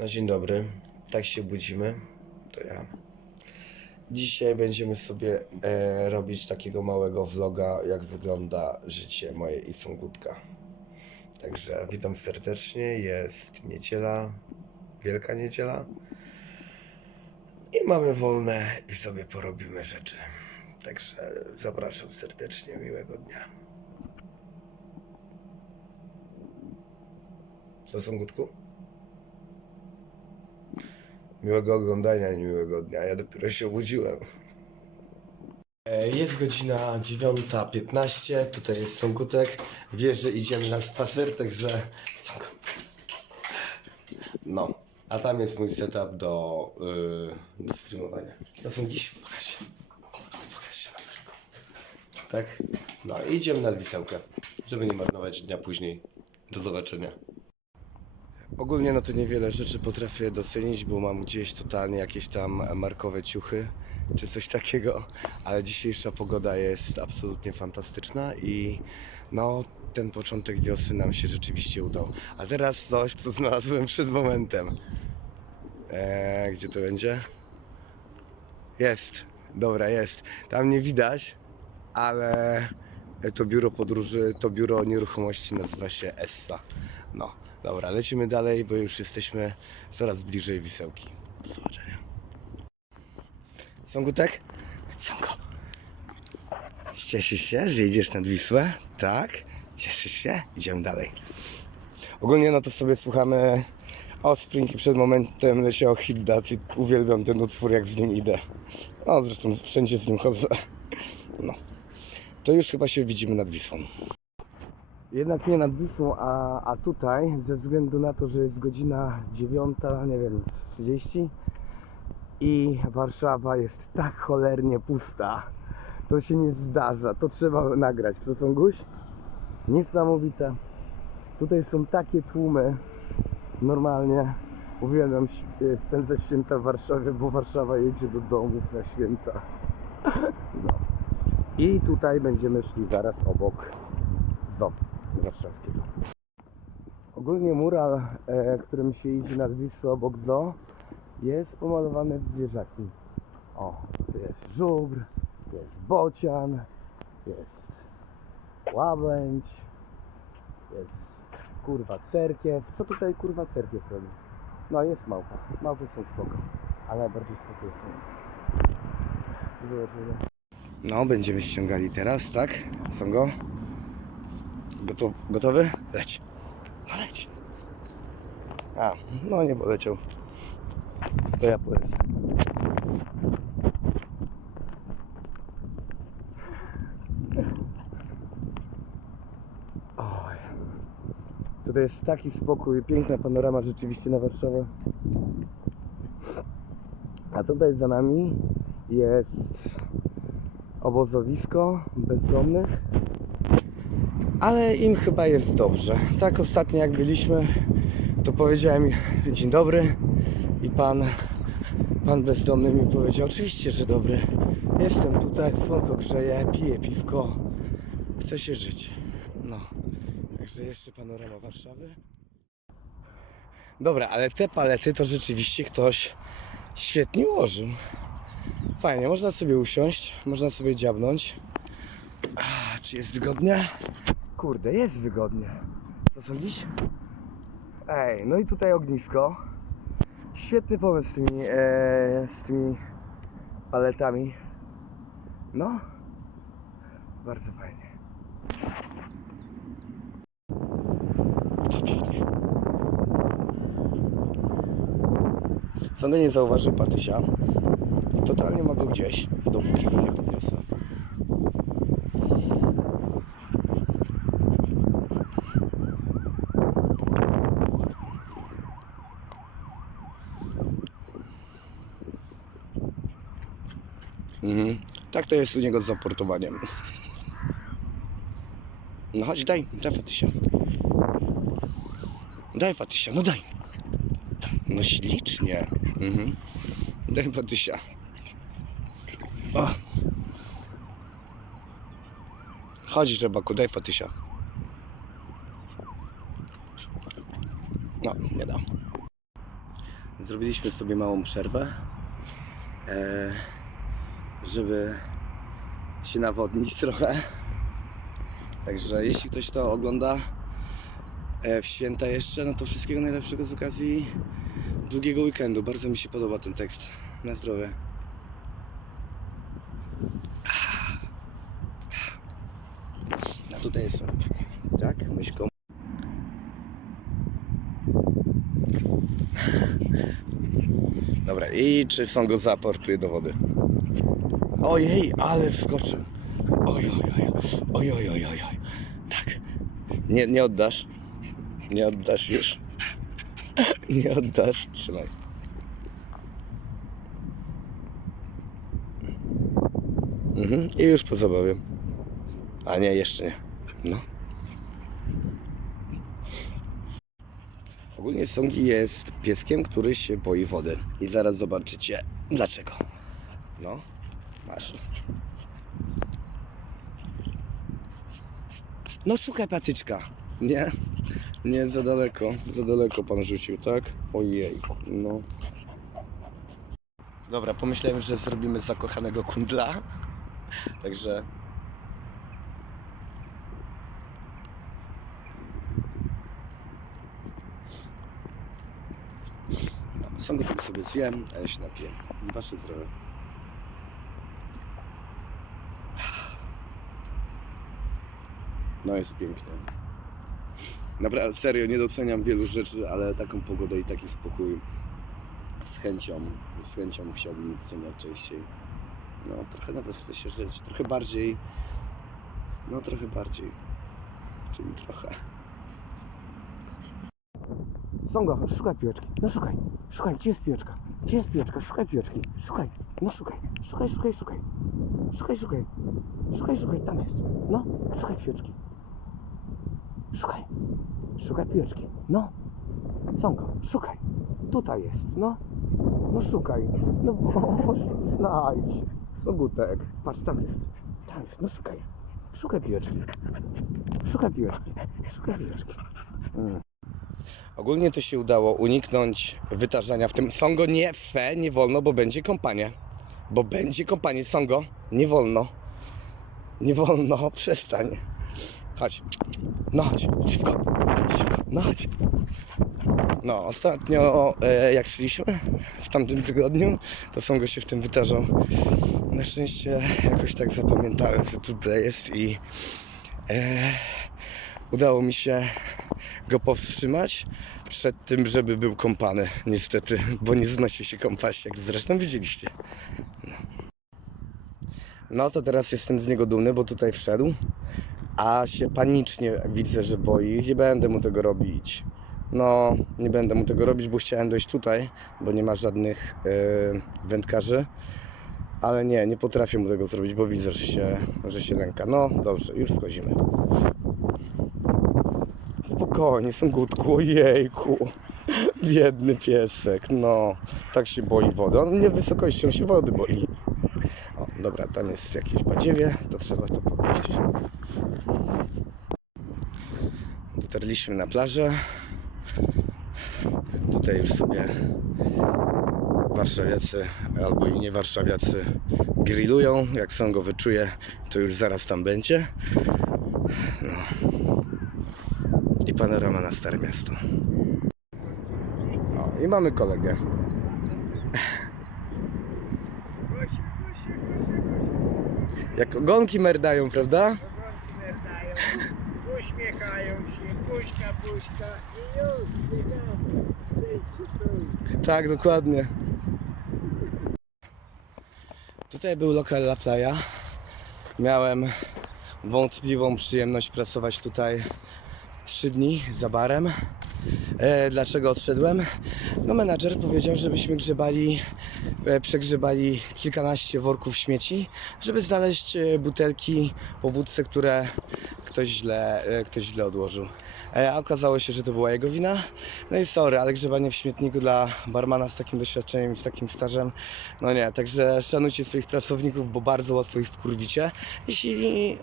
No dzień dobry, tak się budzimy, to ja. Dzisiaj będziemy sobie e, robić takiego małego vloga, jak wygląda życie moje i Songutka. Także witam serdecznie, jest niedziela, wielka niedziela. I mamy wolne i sobie porobimy rzeczy. Także zapraszam serdecznie, miłego dnia. Co Songutku? Miłego oglądania, nie miłego dnia. Ja dopiero się obudziłem. E, Jest godzina 9.15. Tutaj jest Sągutek. Wie, że idziemy na spacer, także. No. A tam jest mój setup do, yy, do streamowania. To są dziś. Pokaż się. Pokaż się. Tak? No i idziemy na wisełkę, żeby nie marnować dnia później. Do zobaczenia. Ogólnie no to niewiele rzeczy potrafię docenić, bo mam gdzieś totalnie jakieś tam markowe ciuchy czy coś takiego, ale dzisiejsza pogoda jest absolutnie fantastyczna i no ten początek wiosny nam się rzeczywiście udał. A teraz coś, co znalazłem przed momentem. Eee, gdzie to będzie? Jest, dobra, jest. Tam nie widać, ale to biuro podróży, to biuro nieruchomości nazywa się Essa. No, dobra, lecimy dalej, bo już jesteśmy coraz bliżej Wisełki. Do zobaczenia. Sągutek? Sągo. Cieszysz się, że idziesz nad Wisłę? Tak? Cieszysz się? Idziemy dalej. Ogólnie no to sobie słuchamy Offspring i przed momentem leciał Hit That i uwielbiam ten utwór jak z nim idę. No zresztą wszędzie z nim chodzę. No. To już chyba się widzimy nad Wisłą. Jednak nie nad Wisłą, a, a tutaj ze względu na to, że jest godzina 9, nie wiem, 30 i Warszawa jest tak cholernie pusta. To się nie zdarza, to trzeba nagrać. To są guś? Niesamowite. Tutaj są takie tłumy. Normalnie uwielbiam ś- spędzać święta w Warszawie, bo Warszawa jedzie do domów na święta. No. I tutaj będziemy szli zaraz obok zoo warszawskiego. Ogólnie mural, e, którym się idzie nad Wisłą obok zoo, jest pomalowany w zwierzaki. O, jest żubr, jest bocian, jest łabędź, jest kurwa cerkiew. Co tutaj kurwa cerkiew robi? No jest małpa. Małpy są spoko, ale najbardziej spoko są. No, będziemy ściągali teraz, tak? Są go? Gotow, gotowy? Leć. No leć. A, no nie poleciał. To ja polecę. Oj. Tutaj jest taki spokój, piękna panorama rzeczywiście na Warszawę. A tutaj za nami jest obozowisko bezdomnych. Ale im chyba jest dobrze. Tak ostatnio jak byliśmy, to powiedziałem dzień dobry i pan, pan bezdomny mi powiedział oczywiście, że dobry. Jestem tutaj, słonko grzeje, piję piwko, chce się żyć. No, także jeszcze panorama Warszawy. Dobra, ale te palety to rzeczywiście ktoś świetnie ułożył. Fajnie, można sobie usiąść, można sobie dziabnąć. Czy jest wygodnie? Kurde, jest wygodnie. Co sądzisz? Ej, no i tutaj ognisko. Świetny pomysł z tymi, e, z tymi paletami. No, bardzo fajnie. Sądzę nie zauważył Patysia. Totalnie ma go gdzieś, dopóki go nie podniosę. Mhm. Tak to jest u niego z zaportowaniem. No chodź, daj, daj Patysia. Daj Patysia, no daj. No ślicznie. Mhm. Daj Patysia. O. Chodź rybaku, daj Patysia. No, nie dam. zrobiliśmy sobie małą przerwę, e, żeby się nawodnić trochę. Także jeśli ktoś to ogląda e, w święta jeszcze, no to wszystkiego najlepszego z okazji długiego weekendu. Bardzo mi się podoba ten tekst. Na zdrowie. A tutaj jest tak, myszką. Dobra, i czy są go zaaportuje do wody? Ojej, ale wskoczył. Oj, oj, oj, oj, oj, oj, oj. Tak. Nie, nie oddasz. Nie oddasz już. Nie oddasz. Trzymaj. Mhm. I już po zabawie. A nie, jeszcze nie. No. Ogólnie Songi jest pieskiem, który się boi wody. I zaraz zobaczycie dlaczego. No, No szukaj patyczka. Nie, nie, za daleko. Za daleko pan rzucił, tak? Ojej, no. Dobra, pomyślałem, że zrobimy zakochanego kundla. Także Sam sobie zjem, a ja się napiję. Wasze zdrowie. No jest pięknie. Naprawdę, serio, nie doceniam wielu rzeczy, ale taką pogodę i taki spokój z chęcią, z chęcią chciałbym doceniać częściej. No, trochę nawet chce się żyć, trochę bardziej, no trochę bardziej, czyli trochę. Songo, szukaj piłeczki. No szukaj. Szukaj, gdzie jest piłeczka? Gdzie jest piłeczka? Szukaj piłeczki. Szukaj. No szukaj. Szukaj, szukaj, szukaj. Szukaj, szukaj. Szukaj, szukaj, tam jest. No, szukaj piłeczki. Szukaj. Szukaj piłeczki. No. Songo, szukaj. Tutaj jest, no. No szukaj. No Boże, znajdź. Songutek. Patrz, tam jest. Tam jest, no szukaj. Szukaj piłeczki. Szukaj piłeczki. Szukaj piłeczki. Ogólnie to się udało uniknąć wytarzania w tym. Songo nie fe, nie wolno, bo będzie kompania. Bo będzie kompania. Songo, nie wolno. Nie wolno, przestań. Chodź. No chodź, szybko. Szybko, no chodź. No, ostatnio e, jak szliśmy w tamtym tygodniu, to Songo się w tym wytarzał. Na szczęście jakoś tak zapamiętałem, że tutaj jest i e, udało mi się go powstrzymać przed tym, żeby był kąpany, niestety, bo nie znosi się kąpać, jak zresztą widzieliście. No. no to teraz jestem z niego dumny, bo tutaj wszedł, a się panicznie widzę, że boi. Nie będę mu tego robić. No, nie będę mu tego robić, bo chciałem dojść tutaj, bo nie ma żadnych yy, wędkarzy. Ale nie, nie potrafię mu tego zrobić, bo widzę, że się, że się lęka. No, dobrze, już schodzimy. Spokojnie, są gutku, ojejku. Biedny piesek, no. Tak się boi wody. On nie wysokością się wody boi. O, dobra, tam jest jakieś badziewie, to trzeba to podnieść. Dotarliśmy na plażę. Tutaj już sobie warszawiacy albo i nie warszawiacy grillują. Jak są go wyczuje, to już zaraz tam będzie. No i panorama na Stare Miasto. O, i mamy kolegę. Jak ogonki merdają, prawda? Ogonki merdają, uśmiechają się, buźka, buźka i już, biegamy. Tu. Tak, dokładnie. Tutaj był lokal La Playa. Miałem wątpliwą przyjemność pracować tutaj trzy dni za barem. E, dlaczego odszedłem? No menadżer powiedział, żebyśmy grzebali, e, przegrzebali kilkanaście worków śmieci, żeby znaleźć e, butelki po wódce, które ktoś źle, ktoś źle odłożył. A okazało się, że to była jego wina. No i sorry, ale grzebanie w śmietniku dla barmana z takim doświadczeniem z takim stażem, no nie. Także szanujcie swoich pracowników, bo bardzo łatwo ich wkurwicie, jeśli e,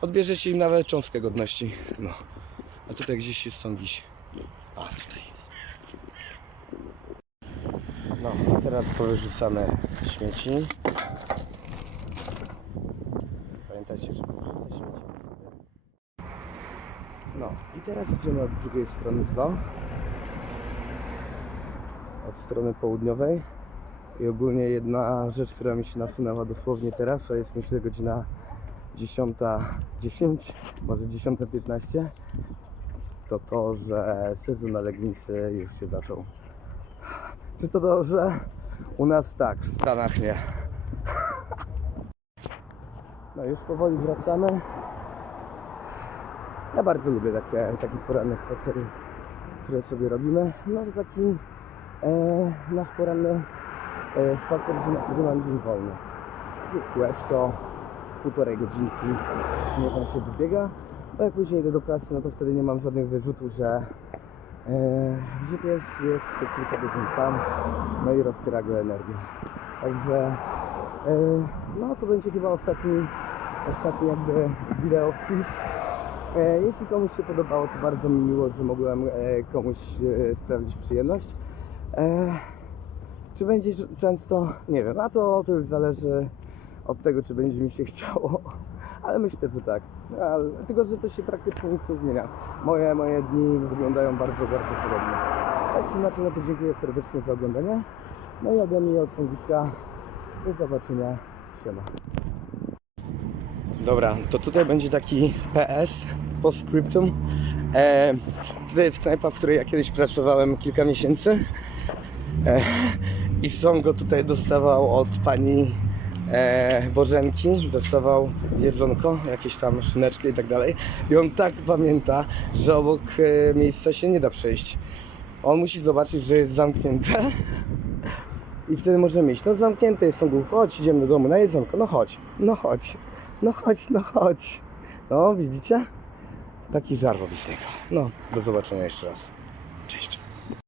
odbierzecie im nawet cząstkę godności. No. A tutaj gdzieś jest sągiś. A, tutaj jest. Teraz powyrzucamy śmieci. Pamiętajcie, żeby wyrzucać śmieci. No i teraz idziemy od drugiej strony co? Od strony południowej. I ogólnie jedna rzecz, która mi się nasunęła dosłownie teraz, to jest myślę godzina 10.10, może 10.15, to to, że sezon na Legnisy już się zaczął. Czy to dobrze? U nas tak, w Stanach nie. No już powoli wracamy. Ja bardzo lubię takie, takie poranne spacery, które sobie robimy. No to taki e, nasz poranny e, spacer, gdzie, gdzie mam dzień wolny. Takie kółeczko, półtorej godzinki, niech on się wybiega. Bo jak później idę do pracy, no to wtedy nie mam żadnych wyrzutów, że e, że pies jest te kilka godzin sam, no i rozpiera go energię. Także e, no to będzie chyba ostatni, ostatni jakby wideo wpis. E, jeśli komuś się podobało, to bardzo mi miło, że mogłem e, komuś e, sprawić przyjemność. E, czy będzie często? Nie wiem, a to, to już zależy od tego, czy będzie mi się chciało. Ale myślę, że tak. Ale, tylko, że to się praktycznie nic nie zmienia. Moje, moje dni wyglądają bardzo, bardzo podobnie. Tak czy inaczej, no to dziękuję serdecznie za oglądanie. No i ode mnie od Sądika. Do zobaczenia. Siema. Dobra, to tutaj będzie taki PS postscriptum. E, tutaj jest knajpa, w której ja kiedyś pracowałem kilka miesięcy. E, I Songo tutaj dostawał od pani e, Bożenki, dostawał jedzonko, jakieś tam szyneczkę i tak dalej. I on tak pamięta, że obok e, miejsca się nie da przejść. On musi zobaczyć, że jest zamknięte. I wtedy możemy iść. No zamknięte jest Songu, chodź, idziemy do domu na jedzonko. No chodź, no chodź, no chodź, no chodź. No widzicie? Taki żar wobec niego. No, do zobaczenia jeszcze raz. Cześć.